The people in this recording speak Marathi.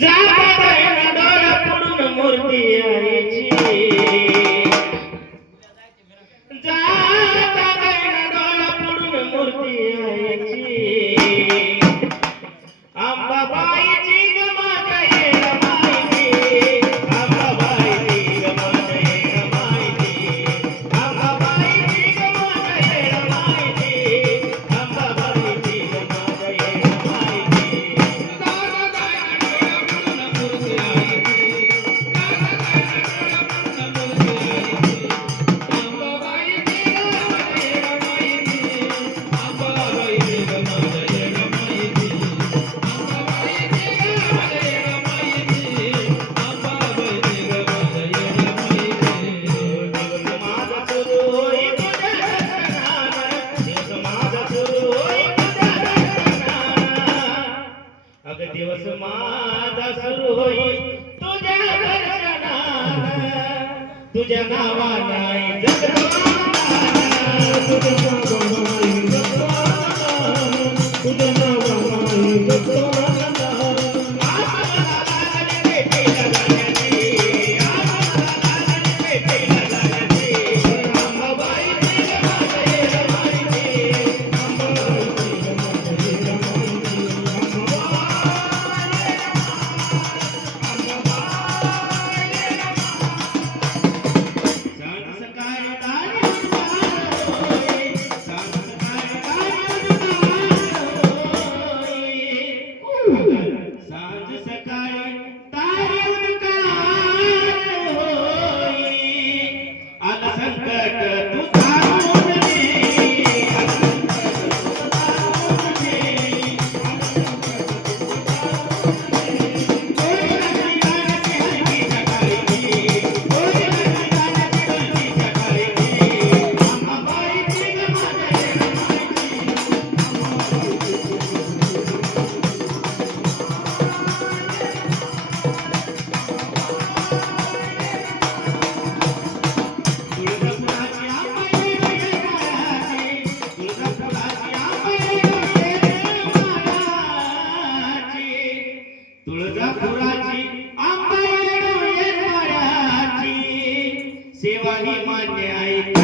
जाता डोळा पडून मूर्ती आईची जाता डोळा पडून मूर्ती आईची अंबाबाईची ग माझ्या येणं माहिती अंबाबाईची ग माझ्या येणं माहिती अंबाबाईची ग माझ्या येणं माहिती अंबाबाईची ग माझ्या येणं माहिती दिवस माझा सुरू होईल तुझ्या दर्शनानं तुझ्या नावानं तुझ्या नावानं सांज सकाळी तारे आला संकट तू तारून तुळजापुराची आंबा सेवा ही मान्य आहे.